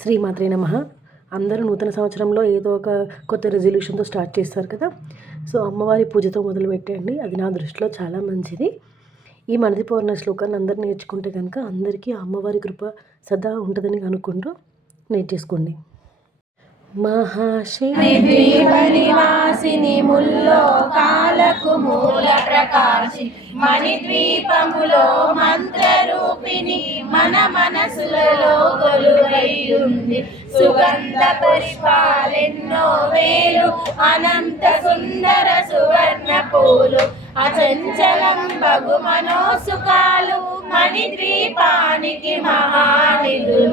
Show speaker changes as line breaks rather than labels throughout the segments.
శ్రీమాత్రే నమ. అందరూ నూతన సంవత్సరంలో ఏదో ఒక కొత్త రెజల్యూషన్తో స్టార్ట్ చేస్తారు కదా. సో అమ్మవారి పూజతో మొదలు పెట్టండి. అది నా దృష్టిలో చాలా మంచిది. ఈ మనదిపూర్ణ శ్లోకాన్ని అందరు నేర్చుకుంటే కనుక అందరికీ అమ్మవారి కృప సదా ఉంటుందని అనుకుంటూ నేర్చేసుకోండి. మహాశివ
ముల్లో ముల్లోకాలకు మూల ప్రకాశి మణిద్వీపములో మంత్రరూపిణి మన మనసులలో కొలువైయుంది సుగంధ పరిపాలెన్నో వేలు అనంత సుందర సువర్ణ పూలు అచంచలం బగు మనోసుకాలు మణిద్వీపానికి మహానిధులు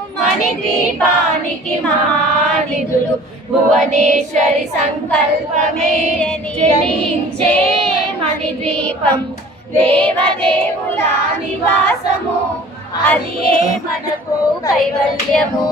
మణిద్వీపానికి మహానిధులు. భువనేశ్వరి సంకల్పమే జనించే మణిద్వీపం దేవదేవుల నివాసము అది ఏ మనకు కైవల్యము?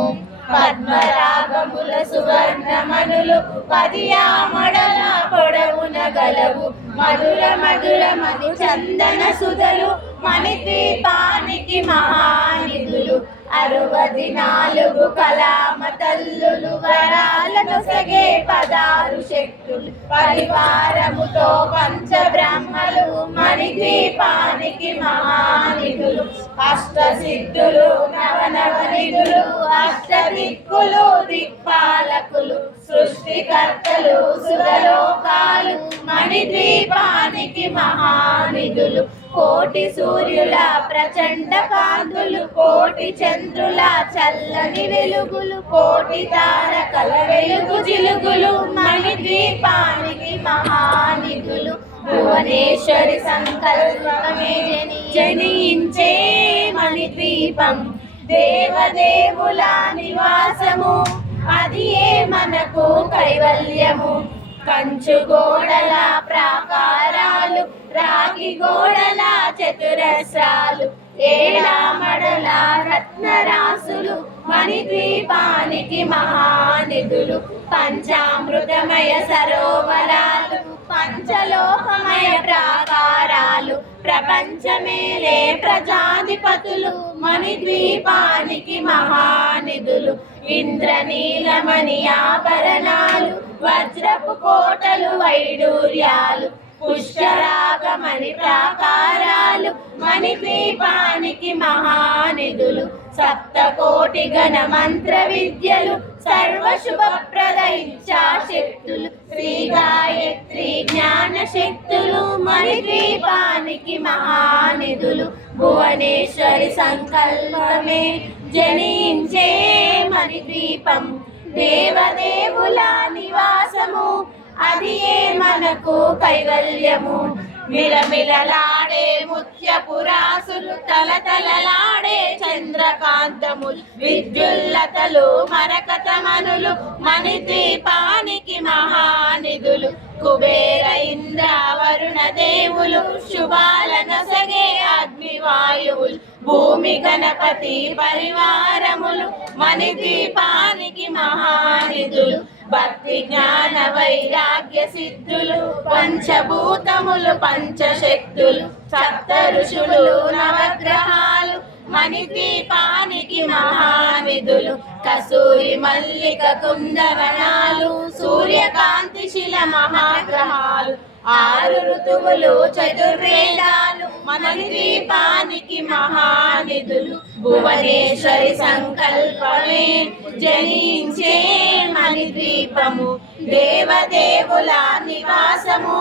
పద్మరాగముల సువర్ణమనులు పదియామడల పొడవున గలవు. మధుర మధుర మధు చందన సుధలు మణిద్వీపానికి మహానిధులు. అరవది నాలుగు కలామ తల్లులు వరాలను సగే పదారు శక్తులు పరివారముతో పంచ దీపానికి మహానిధులు అష్ట సిద్ధులు నవనవనిధులు అష్ట దిక్కులు దిక్పాలకులు సృష్టికర్తలు సురలోకాలు మణిద్వీపానికి మహానిధులు కోటి సూర్యుల ప్రచండ కాంతులు కోటి చంద్రుల చల్లని వెలుగులు కోటి తారకల వెలుగు జిలుగులు మణిద్వీపానికి మహానిధులు భువనేశ్వరి సంకల్పమే జనించే మణిద్వీపం. దేవదేవుల నివాసము అది ఏ మనకు కైవల్యము. కంచు గోడల ప్రాకారాలు రాగి గోడల చతురస్రాలు ఏడామడల రత్నరాసులు మణిద్వీపానికి మహానిధులు. పంచామృతమయ సరోవరాలు పంచలోకమయ ప్రాకారాలు ప్రపంచమేలే ప్రజాధిపతులు మణిద్వీపానికి మహానిధులు ఇంద్రనీలమణి ఆభరణాలు వజ్రపు కోటలు వైడూర్యాలు పుష్కరాగమణి ప్రాకారాలు మణిద్వీపానికి మహానిధులు సప్తకోటి గణ మంత్ర విద్యలు సర్వశుభప్రద ఇచ్చాశక్తులు శ్రీ గాయత్రి జ్ఞాన శక్తులు మణిద్వీపానికి మహానిధులు భువనేశ్వరి సంకల్పమే జనించే మణిద్వీపం. దేవదేవుల నివాసము అది ఏ మనకు కైవల్యము? మిలమిలలాడే ముత్యపురాసులు తలతలలాడే చంద్రకాంతములు విద్యుల్లతలు మరకతమనులు మణిద్వీపానికి మహానిధులు కుబేర ఇంద్ర వరుణ దేవులు శుభాలనసగే అగ్నివాయువులు భూమి గణపతి పరివారములు మణిద్వీపానికి మహానిధులు. భక్తి జ్ఞాన వైరాగ్య సిద్ధులు పంచభూతములు పంచశక్తులు సప్త ఋషులు నవగ్రహాలు మణిద్వీపానికి మహానిధులు కసూరి మల్లిక కుందవనాలు సూర్యకాంతి శిల మహాగ్రహాలు ఆరు ఋతువులు చతుర్వేదాలు మణిద్వీపానికి మహానిధులు. భువనేశ్వరి సంకల్పమే జనించే మణి ద్వీపము దేవదేవుల నివాసము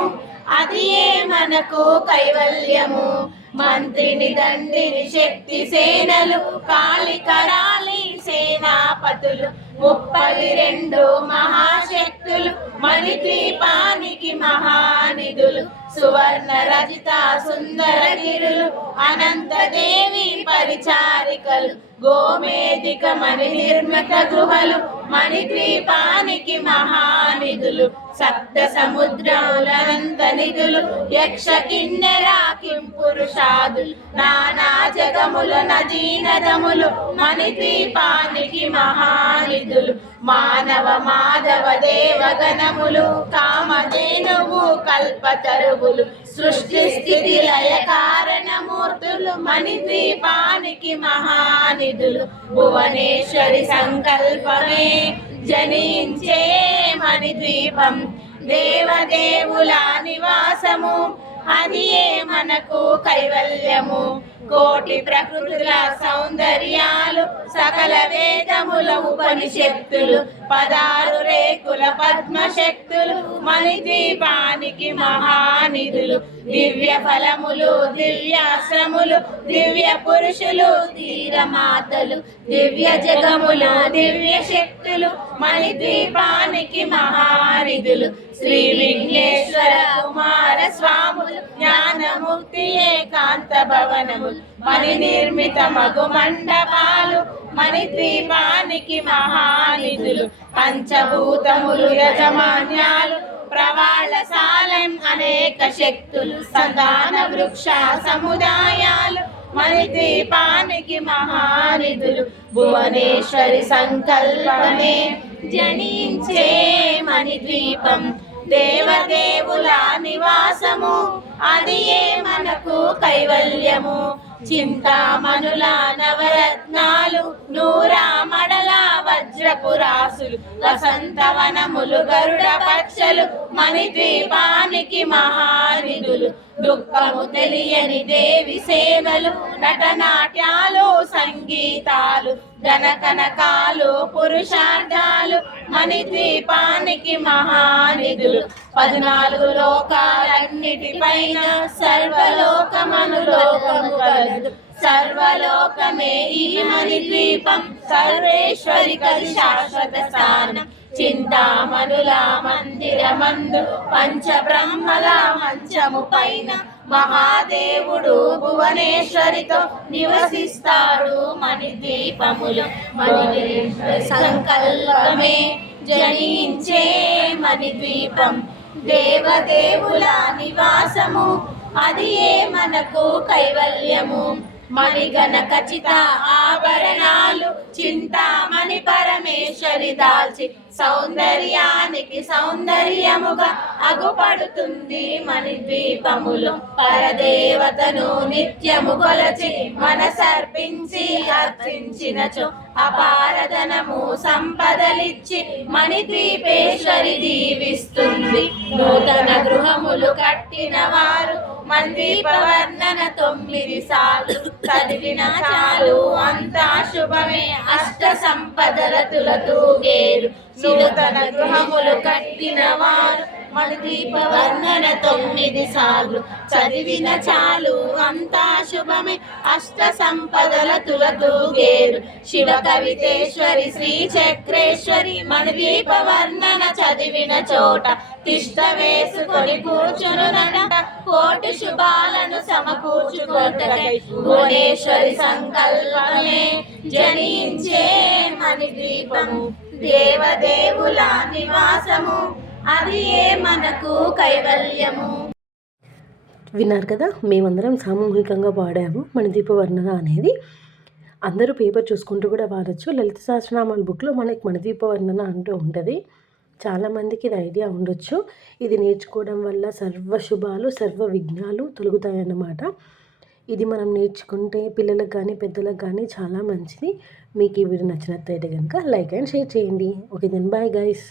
అది ఏ మనకు కైవల్యము. మంత్రిని దండిని శక్తి సేనలు కాళికరాలి సేనాపతులు. ముప్పది రెండు మహాశక్తులు మణిద్వీపానికి మహానిధులు. సువర్ణ రజిత సుందర గిరులు అనంత దేవి పరిచారికలు గోమేదిక మణి నిర్మిత గృహలు మణిద్వీపానికి మహానిధులు సప్త సముద్రాలంత నిధులు యక్ష కిన్నెరాకిం పురుషాదులు నానా జగములు నదీ నదములు మణిద్వీపానికి మహానిధులు మానవ మాధవ దేవగణములు కామధేనువు ప్రభులు సృష్టి స్థితి లయ కారణమూర్తులు మణిద్వీపానికి మహానిధులు. భువనేశ్వరి సంకల్పమే జనించే మణిద్వీపం. దేవదేవుల నివాసము అది ఏ మనకు కైవల్యము? కోటి ప్రకృతుల సౌందర్యాలు సకల వేదముల ఉపనిషత్తులు పదారు రేకుల పద్మశక్తులు మణిద్వీపానికి మహానిధులు దివ్య ఫలములు దివ్యాశ్రములు దివ్య పురుషులు తీరమాతలు దివ్య జగముల దివ్య శక్తులు మణిద్వీపానికి మహానిధులు శ్రీ విఘ్నేశ్వర కుమార స్వాములు జ్ఞానముక్తి ఏకాంత భవనములు. మణి నిర్మిత మగు మండపాలు మణిద్వీపానికి మహానిధులు పంచభూతములు యజమాన్యాలు ప్రవాళశాలం అనేక శక్తులు సంతాన వృక్ష సముదాయాలు మణిద్వీపానికి మహానిధులు భువనేశ్వరి సంకల్పమే జనించే మణిద్వీపం. దేవదేవుల నివాసము అది ఏ మనకు కైవల్యము? చింతామణుల నవరత్నాలు నూరా మడల వజ్రపురాసులు వసంతవనములు గరుడ పచ్చలు మణిద్వీపానికి మహానిధులు. దుఃఖము తెలియని దేవి సేవలు నటనాట్యాలు సంగీతాలు ఘనకనకాలు పురుషార్థాలు మణిద్వీపానికి మహానిధులు. పద్నాలుగు లోకాలన్నిటిపైన సర్వలోకమను లోకము కలదు. సర్వలోకమే ఈ మణిద్వీపం సర్వేశ్వరి కలి శాశ్వత స్థానం. చింతామణుల మందిరమందు పంచబ్రహ్మల మంచము పైన మహాదేవుడు భువనేశ్వరితో నివసిస్తాడు మణి ద్వీపములు. సంకల్పమే జనించే మణిద్వీపం దేవదేవుల నివాసము. అది ఏ మనకు కైవల్యము? మణిగణ ఖచ్చిత ఆభరణాలు చింతామణి పరమేశ్వరి దాల్చి సౌందర్యానికి సౌందర్యముగా అగుపడుతుంది మణి ద్వీపములు పరదేవతను నిత్యము కొలచి మనసర్పించి అర్పించినచో అపారధనము సంపదలిచ్చి మణి ద్వీపేశ్వరి దీవిస్తుంది. నూతన గృహములు కట్టిన వారు మందీపవర్ణన తొమ్మిది సార్లు. చదివిన చాలు అంతా శుభమే. అష్ట సంపదల తులతూగేరు నూతన గృహములు కట్టిన వారు మన దీపవర్ణన తొమ్మిది సార్లు. చదివిన చాలు అంతా శుభమే. అష్ట సంపదల తులతూగేరు శివ కవితేశ్వరి శ్రీ చక్రేశ్వరి మన దీపవర్ణన చదివిన చోట తిష్ట వేసుకొని కూర్చును నట కోటి శుభాలను సమకూర్చుకొంటకై భువనేశ్వరి సంకల్పమే జనించే మని దీపము దేవదేవుల నివాసము అది ఏ మనకు కైవల్యము.
విన్నారు కదా మేమందరం సామూహికంగా వాడాము మణిదీప వర్ణన అనేది. అందరూ పేపర్ చూసుకుంటూ కూడా వాడచ్చు. లలిత సహస్రనామాల బుక్లో మనకి మణిదీప వర్ణన అంటూ ఉంటుంది. చాలామందికి ఇది ఐడియా ఉండొచ్చు. ఇది నేర్చుకోవడం వల్ల సర్వ శుభాలు సర్వ విఘ్నాలు తొలగుతాయన్నమాట. ఇది మనం నేర్చుకుంటే పిల్లలకు కానీ పెద్దలకు కానీ చాలా మంచిది. మీకు ఈ వీడియో నచ్చినట్లయితే కనుక లైక్ అండ్ షేర్ చేయండి. Okay then bye guys